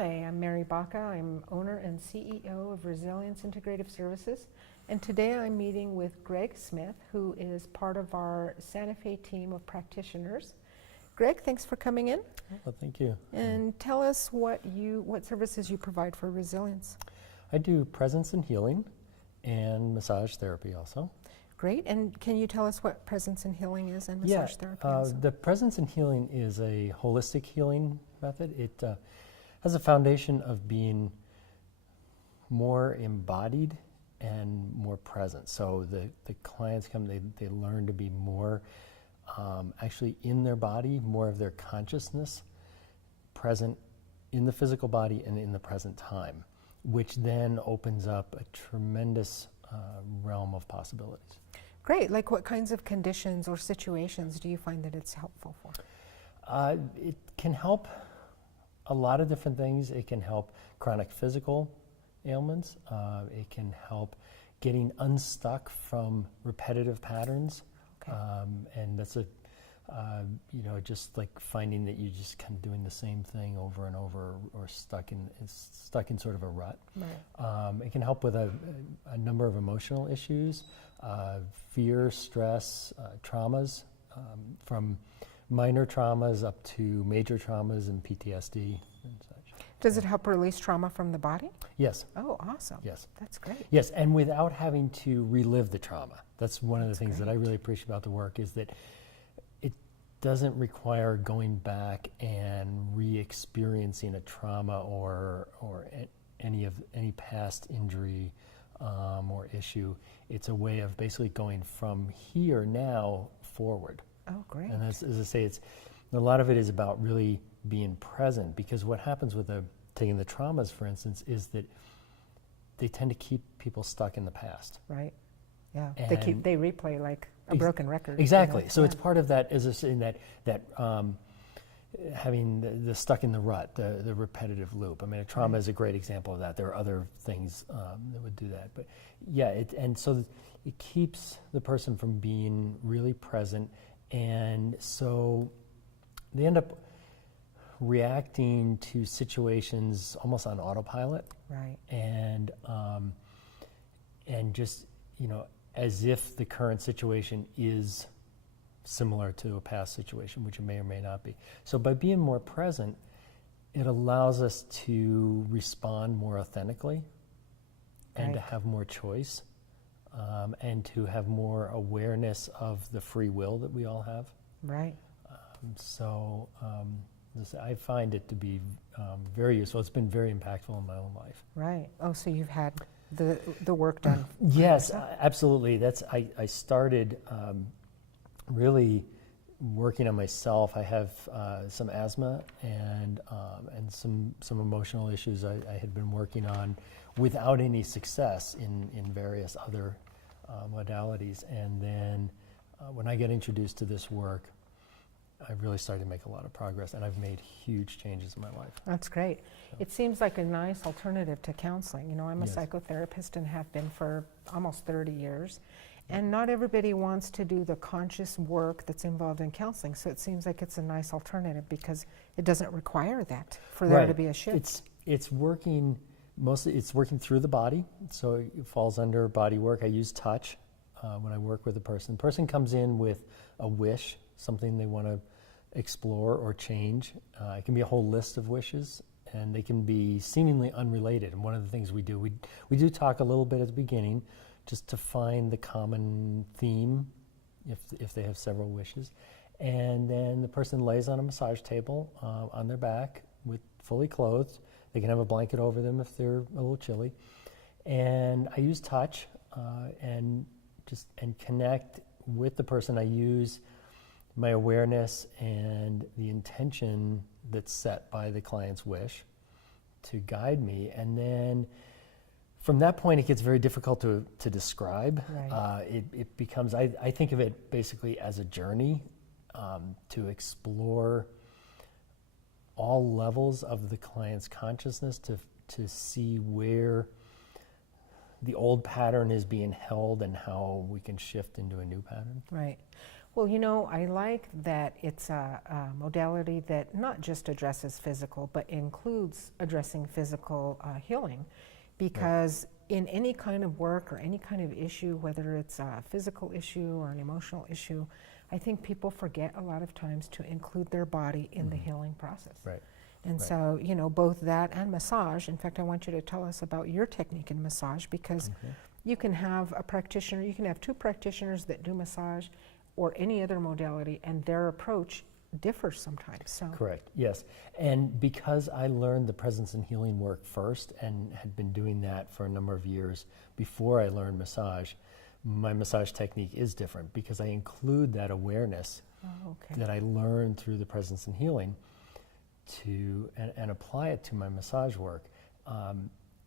Hi, I'm Mary Baca. I'm owner and CEO of Resilience Integrative Services. And today I'm meeting with Greg Smith, who is part of our Santa Fe team of practitioners. Greg, thanks for coming in. Well, thank you. And tell us what services you provide for Resilience. I do presence and healing and massage therapy also. Great. And can you tell us what presence and healing is and massage therapy also? The presence and healing is a holistic healing method. It has a foundation of being more embodied and more present. So the clients come, they learn to be more actually in their body, more of their consciousness present in the physical body and in the present time, which then opens up a tremendous realm of possibilities. Great. Like what kinds of conditions or situations do you find that it's helpful for? It can help a lot of different things. It can help chronic physical ailments. It can help getting unstuck from repetitive patterns. Okay. And that's just like finding that you're just kind of doing the same thing over and over, or stuck in sort of a rut. Right. It can help with a number of emotional issues, fear, stress, traumas, from minor traumas up to major traumas and PTSD and such. Does it help release trauma from the body? Yes. Oh, awesome. Yes. That's great. Yes, and without having to relive the trauma. That's one of the things great. that I really appreciate about the work, is that it doesn't require going back and re-experiencing a trauma or any past injury or issue. It's a way of basically going from here now forward. Oh, great. And as I say, a lot of it is about really being present, because what happens with taking the traumas, for instance, is that they tend to keep people stuck in the past. Right. Yeah. And they replay like a broken record. Exactly. You know? So it's part of that, as I say, in that having the stuck in the rut, the repetitive loop. I mean, a trauma is a great example of that. There are other things that would do that, but yeah, so it keeps the person from being really present, and so they end up reacting to situations almost on autopilot. Right. And just, as if the current situation is similar to a past situation, which it may or may not be. So by being more present, it allows us to respond more authentically and to have more choice, and to have more awareness of the free will that we all have. Right. I find it to be very useful. It's been very impactful in my own life. Right. Oh, so you've had the work done. Yes, absolutely. I started really working on myself. I have some asthma and some emotional issues I had been working on without any success in various other modalities. And then when I got introduced to this work, I really started to make a lot of progress, and I've made huge changes in my life. That's great. So. It seems like a nice alternative to counseling. I'm a psychotherapist and have been for almost 30 years. And not everybody wants to do the conscious work that's involved in counseling. So it seems like it's a nice alternative because it doesn't require that for there to be a shift. It's working through the body. So it falls under body work. I use touch when I work with a person. The person comes in with a wish, something they want to explore or change. It can be a whole list of wishes, and they can be seemingly unrelated. And one of the things we do, we do talk a little bit at the beginning, just to find the common theme, if they have several wishes. And then the person lays on a massage table on their back, with fully clothed. They can have a blanket over them if they're a little chilly. And I use touch and connect with the person. I use my awareness and the intention that's set by the client's wish to guide me. And then from that point, it gets very difficult to describe. Right. It becomes, I think of it basically as a journey to explore all levels of the client's consciousness, to see where the old pattern is being held and how we can shift into a new pattern. Right. Well, you know, I like that it's a modality that not just addresses physical, but includes addressing physical healing. Because in any kind of work or any kind of issue, whether it's a physical issue or an emotional issue, I think people forget a lot of times to include their body in the healing process. Right. And so, you know, both that and massage. In fact, I want you to tell us about your technique in massage, because you can have a practitioner, you can have two practitioners that do massage or any other modality, and their approach differs sometimes. So. Correct, yes. And because I learned the presence and healing work first and had been doing that for a number of years before I learned massage, my massage technique is different because I include that awareness that I learned through the presence and healing and apply it to my massage work.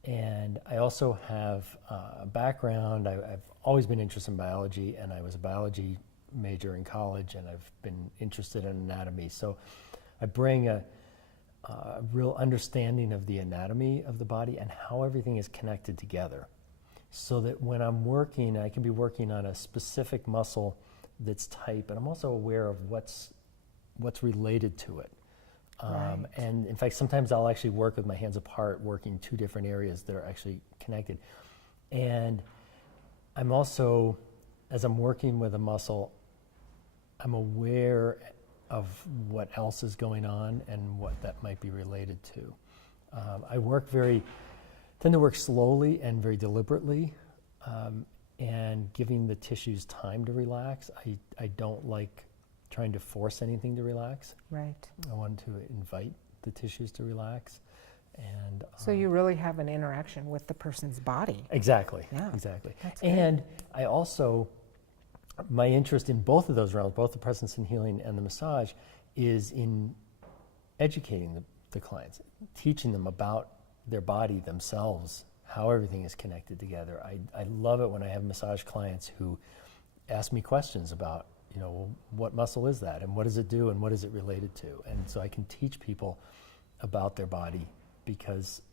And I also have a background. I've always been interested in biology, and I was a biology major in college, and I've been interested in anatomy. So I bring a real understanding of the anatomy of the body and how everything is connected together. So that when I'm working, I can be working on a specific muscle that's tight, but I'm also aware of what's related to it. And in fact, sometimes I'll actually work with my hands apart, working two different areas that are actually connected. And I'm also, as I'm working with a muscle, I'm aware of what else is going on and what that might be related to. I tend to work slowly and very deliberately, and giving the tissues time to relax. I don't like trying to force anything to relax. Right. I want to invite the tissues to relax. And so you really have an interaction with the person's body. Exactly. Yeah. Exactly. That's and I also, my interest in both of those realms, both the presence and healing and the massage, is in educating the clients, teaching them about their body themselves, how everything is connected together. I love it when I have massage clients who ask me questions about, you know, well, what muscle is that, and what does it do, and what is it related to? And so I can teach people about their body, because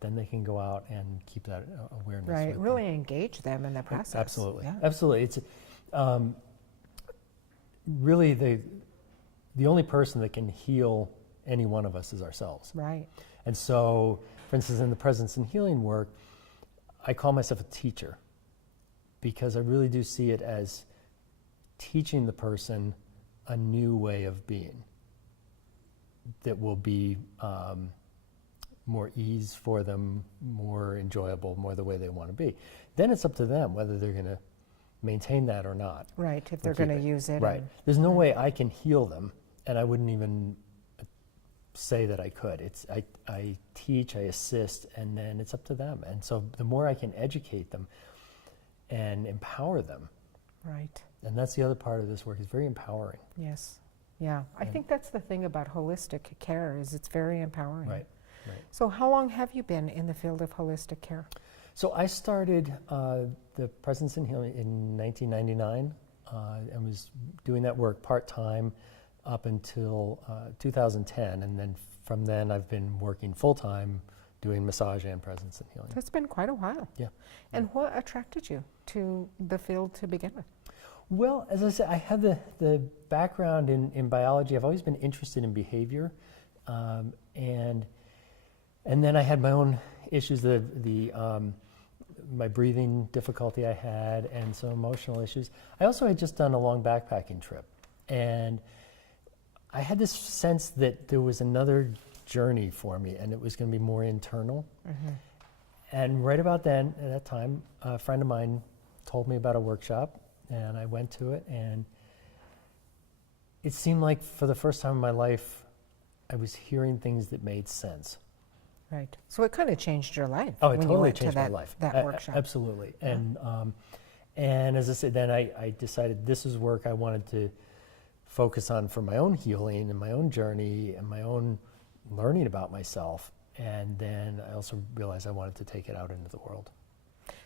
then they can go out and keep that awareness. Right, really engage them in the process. Absolutely, yeah. Absolutely. It's really the only person that can heal any one of us is ourselves. Right. And so, for instance, in the presence and healing work, I call myself a teacher, because I really do see it as teaching the person a new way of being that will be more ease for them, more enjoyable, more the way they want to be. Then it's up to them whether they're going to maintain that or not. Right, if they're going to use it. Right. There's no way I can heal them, and I wouldn't even say that I could. I teach, I assist, and then it's up to them. And so the more I can educate them and empower them. Right. And that's the other part of this work, is very empowering. Yes. Yeah. I think that's the thing about holistic care, is it's very empowering. Right. Right. So how long have you been in the field of holistic care? So I started the Presence and Healing in 1999 and was doing that work part-time up until 2010. And then from then I've been working full-time doing massage and Presence and Healing. That's been quite a while. Yeah. And what attracted you to the field to begin with? Well, as I said, I have the background in biology. I've always been interested in behavior. And then I had my own issues, my breathing difficulty I had, and some emotional issues. I also had just done a long backpacking trip, and I had this sense that there was another journey for me, and it was going to be more internal. Mm-hmm. And right about then, at that time, a friend of mine told me about a workshop, and I went to it, and it seemed like for the first time in my life, I was hearing things that made sense. Right. So it kind of changed your life. Oh, it when totally you went changed to that, my life. That workshop. Absolutely. Yeah. And as I said, then I decided this is work I wanted to focus on for my own healing and my own journey and my own learning about myself. And then I also realized I wanted to take it out into the world.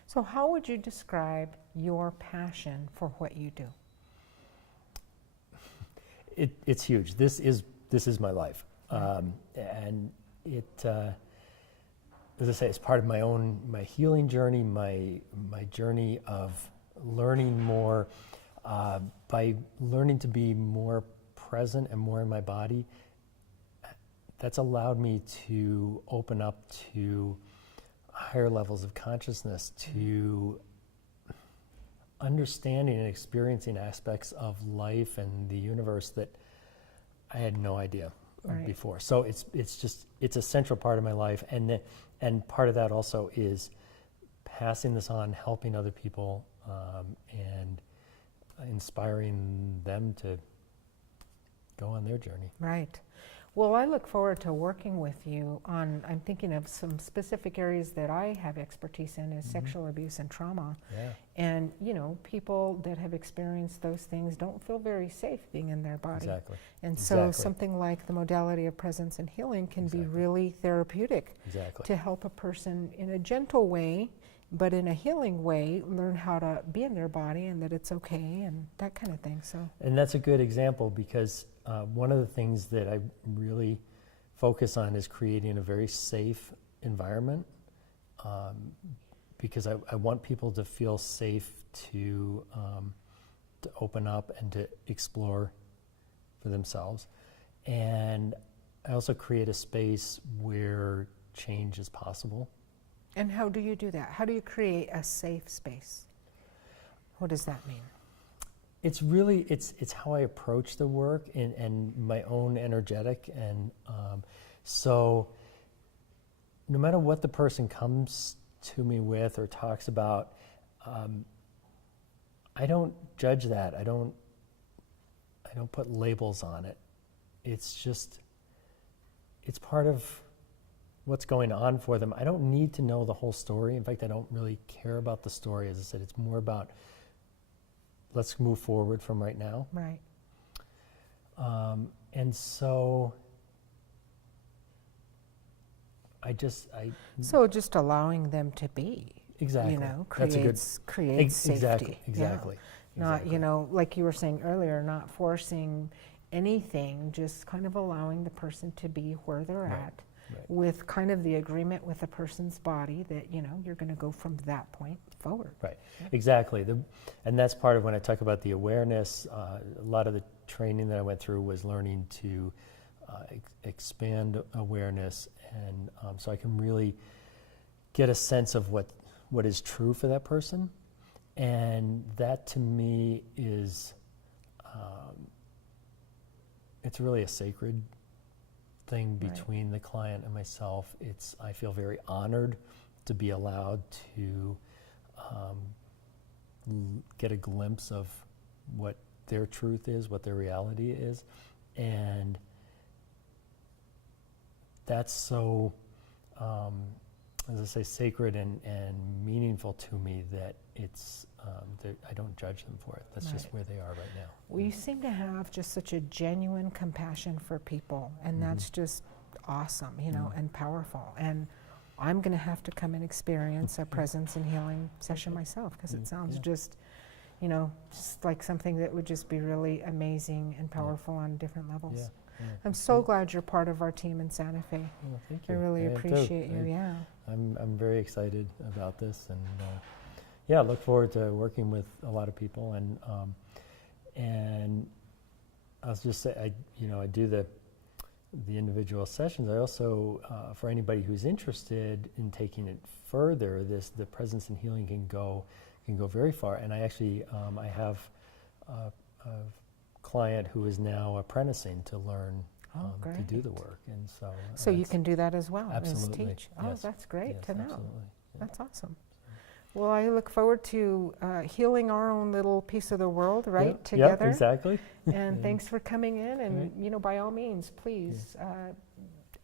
So how would you describe your passion for what you do? It's huge. This is my life. And it, as I say, it's part of my healing journey, my journey of learning more. by learning to be more present and more in my body, that's allowed me to open up to higher levels of consciousness, to understanding and experiencing aspects of life and the universe that I had no idea of before. So it's a central part of my life, and part of that also is passing this on, helping other people, and inspiring them to go on their journey. Right. Well, I look forward to working with you on, I'm thinking of some specific areas that I have expertise in is sexual abuse and trauma. Yeah. And, you know, people that have experienced those things don't feel very safe being in their body. Exactly. And so something like the modality of presence and healing can be really therapeutic to help a person in a gentle way, but in a healing way, learn how to be in their body and that it's okay and that kind of thing. So. And that's a good example because one of the things that I really focus on is creating a very safe environment, because I want people to feel safe to open up and to explore for themselves. And I also create a space where change is possible. And how do you do that? How do you create a safe space? What does that mean? It's really, it's how I approach the work and my own energetic. And so no matter what the person comes to me with or talks about, I don't judge that. I don't put labels on it. It's just, it's part of what's going on for them. I don't need to know the whole story. In fact, I don't really care about the story. As I said, it's more about let's move forward from right now. Right. And so So just allowing them to be. Exactly. You know, That's creates safety. Exactly. Yeah. Not, you know, like you were saying earlier, not forcing anything, just kind of allowing the person to be where they're at. Right. With kind of the agreement with the person's body that, you know, you're going to go from that point forward. Right, exactly. And that's part of when I talk about the awareness, a lot of the training that I went through was learning to expand awareness, and so I can really get a sense of what is true for that person. And that to me is, it's really a sacred thing between the client and myself. I feel very honored to be allowed to get a glimpse of what their truth is, what their reality is, and that's so, as I say, sacred and meaningful to me that it's that I don't judge them for it. That's just where they are right now. Well, you seem to have just such a genuine compassion for people, and that's just awesome, you know, and powerful. And I'm going to have to come and experience a presence and healing session myself, because it sounds just, you know, just like something that would just be really amazing and powerful on different levels. Yeah. I'm so glad you're part of our team in Santa Fe. Well, thank you. I really appreciate you. I'm very excited about this, and I look forward to working with a lot of people. And I'll just say, I do the individual sessions. I also, for anybody who's interested in taking it further, the presence and healing can go very far. And I actually, I have a client who is now apprenticing to learn to do the work, and so you can do that as well. Absolutely. As teach. Oh, that's great to know. Absolutely. Yeah. That's awesome. Well, I look forward to healing our own little piece of the world, together. Yeah, exactly. And thanks for coming in. And you know, by all means, please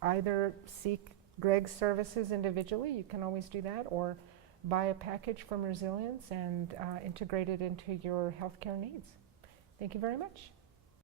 either seek Greg's services individually. You can always do that, or buy a package from Resilience and integrate it into your healthcare needs. Thank you very much.